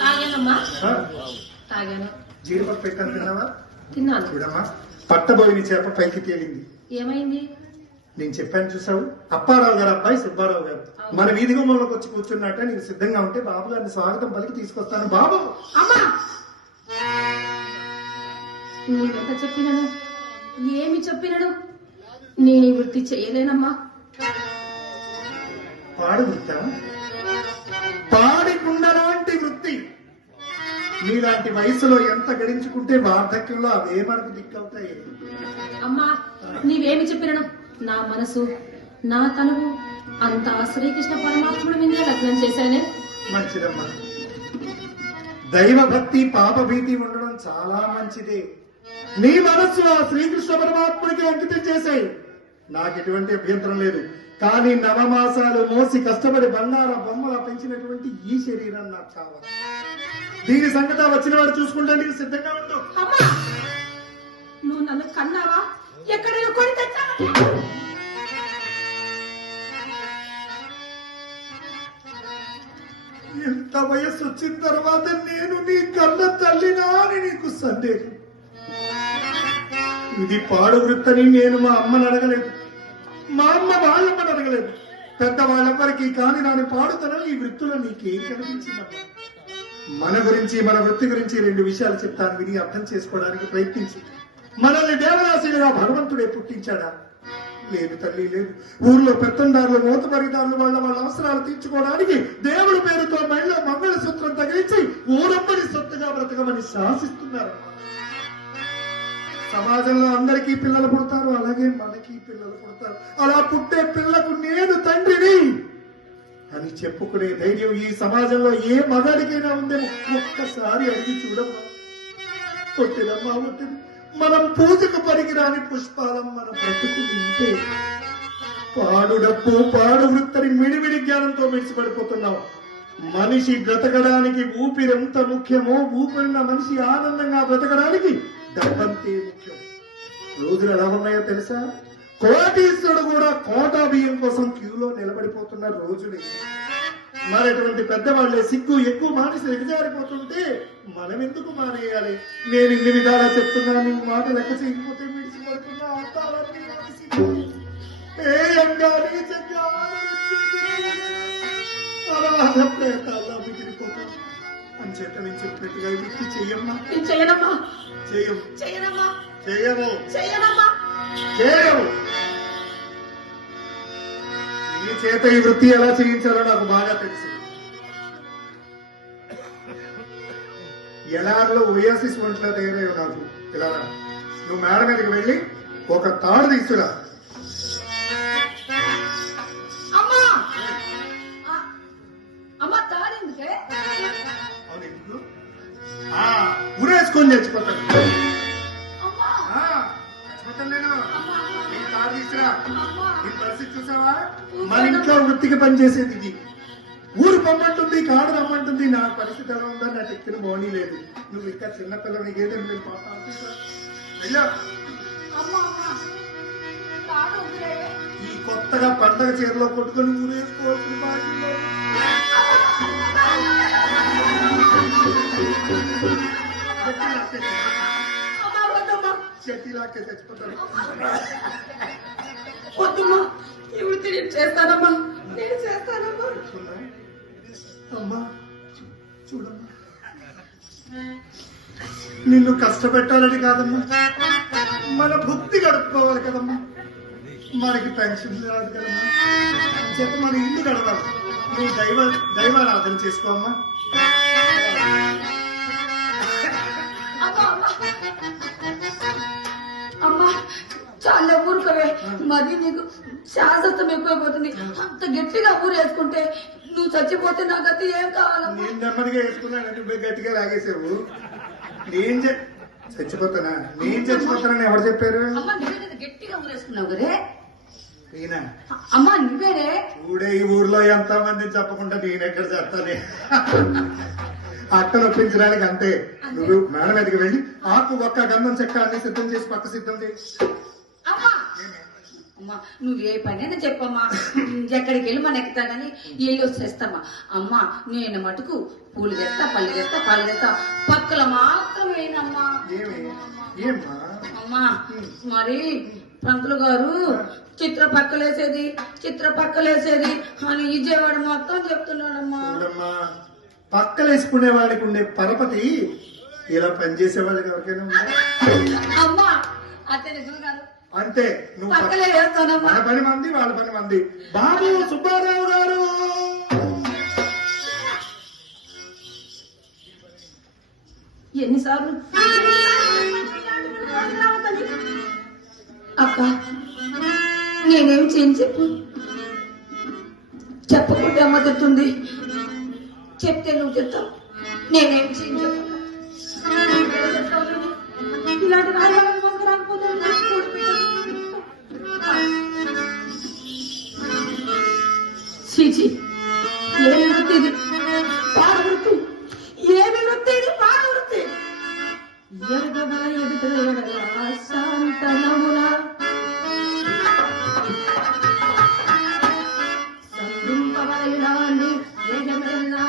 తాగానమ్మా. తాగాను. జీడిపప్పు పెట్టాను, తిన్నావా? తిన్నాను. చూడమ్మా, పట్టబోయిన చేప పైకి తేలింది. ఏమైంది? నేను చెప్పాను చూసావు, అప్పారావు గారు అబ్బాయి సుబ్బారావు గారు మన వీధి గుమ్మంలోకి వచ్చి కూర్చున్నట్టే. నీకు సిద్ధంగా ఉంటే బాబు గారిని స్వాగతం పలికి తీసుకొస్తాను. బాబు! అమ్మా, నీవెంత చెప్పినను, ఏమి చెప్పినను నేను ఈ వృత్తి చేయలేనమ్మా. పాడు వృత్త, పాడికుండలాంటి వృత్తి. నీలాంటి వయసులో ఎంత గడించుకుంటే వార్ధక్యంలో అవే మనకు దిక్కవుతాయి. అమ్మా, నీవేమి చెప్పినను నా మనసు, నా తనువు అంతా శ్రీకృష్ణ పరమాత్ముడి మీదే లగ్నం చేశానే. మంచిదమ్మా, దైవ భక్తి పాప భీతి ఉండడం చాలా మంచిదే. నీ మనస్సు ఆ శ్రీకృష్ణ పరమాత్ముడికి అంకితం చేశాయి, నాకు ఎటువంటి అభ్యంతరం లేదు. కానీ నవమాసాలు మోసి కష్టపడి బంగార బొమ్మలా పెంచినటువంటి ఈ శరీరం నాకు కావాలి. దీని సంగతి వచ్చిన వాడు చూసుకుంటానికి సిద్ధంగా ఉండు. అమ్మా, నువ్వు నన్ను కన్నావా? ఎక్కడైనా కొని తెచ్చావా? ఎంత వయస్సు వచ్చిన తర్వాత నేను నీ కన్న తల్లినా అని నీకు సందేహం? ఇది పాడు వృత్తని నేను మా అమ్మని అడగలేదు, మా అమ్మ వాళ్ళమ్మని అడగలేదు. పెద్దవాళ్ళెవ్వరికి కాని నాని పాడుతనం ఈ వృత్తిలో నీకేం కనిపించిందమ్మా? మన గురించి, మన వృత్తి గురించి రెండు విషయాలు చెప్తాను, విని అర్థం చేసుకోవడానికి ప్రయత్నించు. మనల్ని దేవరాశిగా భగవంతుడే పుట్టించాడా? లేదు తల్లి, లేదు. ఊర్లో పెత్తందారులు, మోతపరిదారులు వాళ్ళ అవసరాలు తీర్చుకోవడానికి దేవుడి పేరుతో మెళ్ళో మంగళసూత్రం తగిలించి ఊరమ్మని సొత్తుగా బ్రతకమని శాసిస్తున్నారు. సమాజంలో అందరికీ పిల్లలు పుడతారు, అలాగే మనకి పిల్లలు పుడతారు. అలా పుట్టే పిల్లకు నేను తండ్రిని అని చెప్పుకునే ధైర్యం ఈ సమాజంలో ఏ మగాడికైనా ఉందేమో ఒక్కసారి అడిగి చూడమ్మా. కొట్టిదమ్మా, కొట్టిది. మనం పూజకు పనికిరాని పుష్పాలం మన బ్రతుకు ఇంతే. పాడు డప్పు, పాడు వృత్తని మిడిమిడి జ్ఞానంతో మిడిచిపడిపోతున్నాం. మనిషి బ్రతకడానికి ఊపిరి ఎంత ముఖ్యమో, ఊపిరిన మనిషి ఆనందంగా బ్రతకడానికి డబ్బంతే ముఖ్యం. రోజులు ఎలా ఉన్నాయో తెలుసా? కోటీశ్వరుడు కూడా కోటా బియ్యం కోసం క్యూలో నిలబడిపోతున్న రోజులు. మరటువంటి పెద్దవాళ్లే సిగ్గు ఎక్కువ మానేసి ఎగజారిపోతుంటే మనం ఎందుకు మానేయాలి? నేను ఇన్ని విధాలా చెప్తున్నా, నువ్వు మాట లెక్క చేయకపోతే విడిచిపడుతున్నా ప్రేతాల్లో మిగిలిపోతాం అని చేత నేను చెప్పినట్టుగా వృత్తి చెయ్యమ్మా. చేయనమ్మా, చెయ్యం, చేయనమ్మా, చెయ్యము, చేయనమ్మా, చేయము. నీ చేత ఈ వృత్తి ఎలా చేయించాలో నాకు బాగా తెలుసు. ఎలాగో ఓయాసిస్ వంటలా తయారయ్యో నాకు. ఇలా నువ్వు మేడ మీదకి వెళ్ళి ఒక తాడు తీసుకురా. అమ్మా, అమ్మా, తాడెందుకే? అవును, ఎందుకు? ఉరేసుకొని చచ్చిపోతాను. చచ్చిపోతాను నేను. నీకు తాడు తీసుకురా. నీ పరిస్థితి చూసావా? మన ఇంట్లో వృత్తికి పనిచేసేది ఇది. ఊరు పొమ్మంటుంది, కాడు రమ్మంటుంది. నా పరిస్థితి ఎలా ఉందని నాకు ఎక్కిన బాడీ లేదు. నువ్వు ఇంకా చిన్నపిల్లలు, నీకు ఏదైనా వెళ్ళి పాప వెళ్ళా. ఈ కొత్తగా పండగ చీరలో కొట్టుకొని ఊరేసుకోవాల్సిన బాధ్యత. చెట్టిలాకే చచ్చిపోతాడు. వద్దమ్మా, ఈ వృత్తి నేను చేస్తానమ్మా, నేను చేస్తానమ్మా. అమ్మా చూడమ్మా, నిన్ను కష్టపెట్టాలని కాదమ్మా, మన భక్తి గడుపుకోవాలి కదమ్మా. మనకి పెన్షన్ రాదు కదమ్మా, చెప్ప మన ఇల్లు గడవాలి. నువ్వు దైవారాధన చేసుకోమ్మా. అమ్మా, చాలా ఊరుకోవే. మరి నీకు శాశ్వతం ఎక్కువైపోతుంది. అంత గట్టిగా ఊరేసుకుంటే నువ్వు చచ్చిపోతే నా గతి ఏం కావాలమ్మా? నేను నెమ్మదిగా వేసుకున్నాను, నువ్వు గట్టిగా లాగేసావు. నేను చచ్చిపోతానా? నేను చచ్చిపోతానని ఎవరు చెప్పారు? అమ్మా, నువ్వే గట్టిగా ఊరేసుకున్నావు కదే. నేనా? అమ్మా, నువ్వేనే. చూడే, ఈ ఊర్లో ఎంత మంది చెప్పకుండా నేనెక్కడ చేస్తానే. అక్కడ ఒప్పించడానికి అంతే. నువ్వు మేడం మీదకి వెళ్ళి ఆకు, ఒక్క గంధం చెక్క అన్ని సిద్ధం చేసి పక్క సిద్ధం చేసి. అమ్మా, అమ్మా నువ్వు ఏ పనైనా చెప్పమ్మా, ఎక్కడికి వెళ్ళి మన ఎక్కుతా గానీ వెళ్ళి వచ్చేస్తామా. అమ్మా నేను మటుకు పూలు తెస్తా, పళ్ళు తెస్తా, పాలు తెస్తా, పక్కల మాత్రమేనమ్మా. అమ్మా మరి పంతులు గారు చిత్ర పక్కలేసేది అని విజయవాడ మొత్తం చెప్తున్నాడమ్మా. పక్కలేసుకునే వాడికి ఉండే పరపతి ఇలా పనిచేసేవాళ్ళకి ఎవరికైనా ఉందా? అమ్మా అంతే నిజం కాదు. అంతే నువ్వు పక్కలే వేస్తానమ్మా. మన 10 మంది వాళ్ళ 10 మంది. బాబు సుబ్బారావు గారు ఎన్నిసార్లు అక్క నేనేం చేయను చెప్పు. చెప్పకుంటే అమ్మ తిట్టుంది, చెప్తే నువ్వు తిట్టావు. నేనేం చేయను చెప్పు. ఇలాంటి రాకపోతే చీచి ఏమి వృత్తి ఇది? పాడ వృత్తి. ఏమి వృత్తి ఇది? పాడ వృత్తి. ఎరగబల ఎదుట ఎడల శాంతనమున సంధింపవలయునాన్ని వేగమెల్లా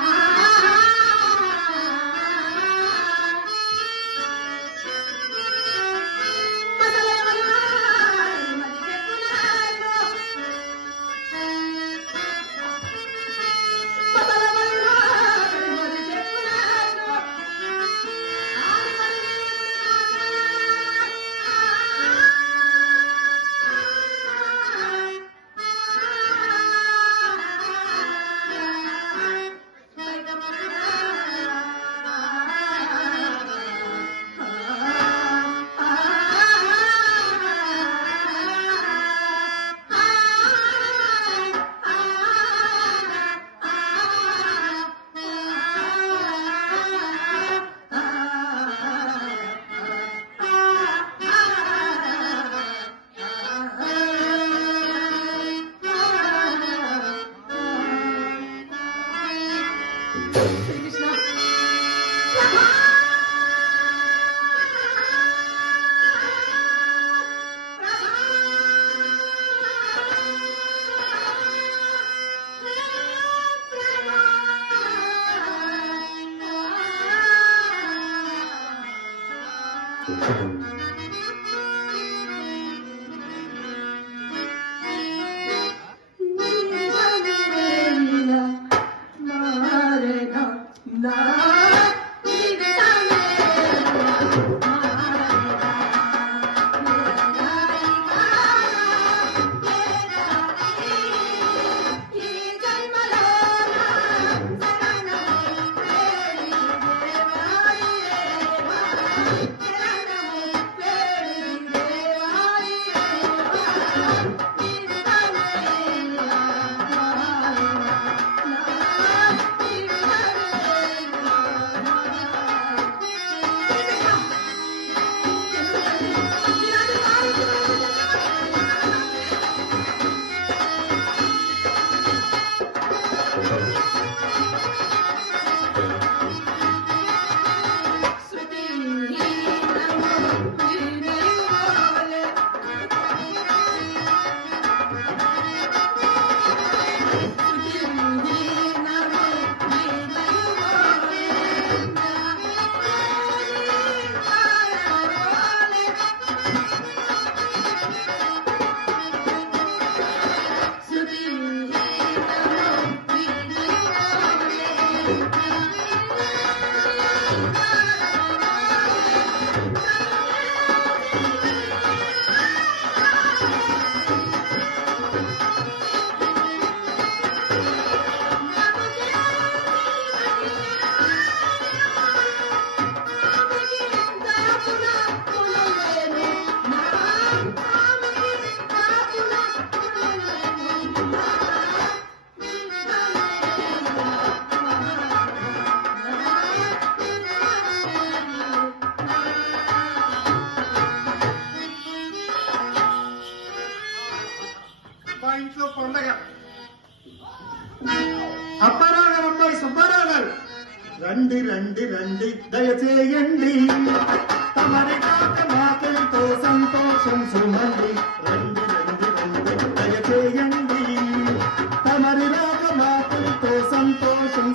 ఇంట్లో పండగ. అప్పారావు గారు, అబ్బాయి సుబ్బారావు గారు, రండి రండి రండి దయచేయండి, తమరి కాక మాకెంతో సంతోషం సుమండి, రండి రండి రండి మరి రాక మాకెంతో సంతోషం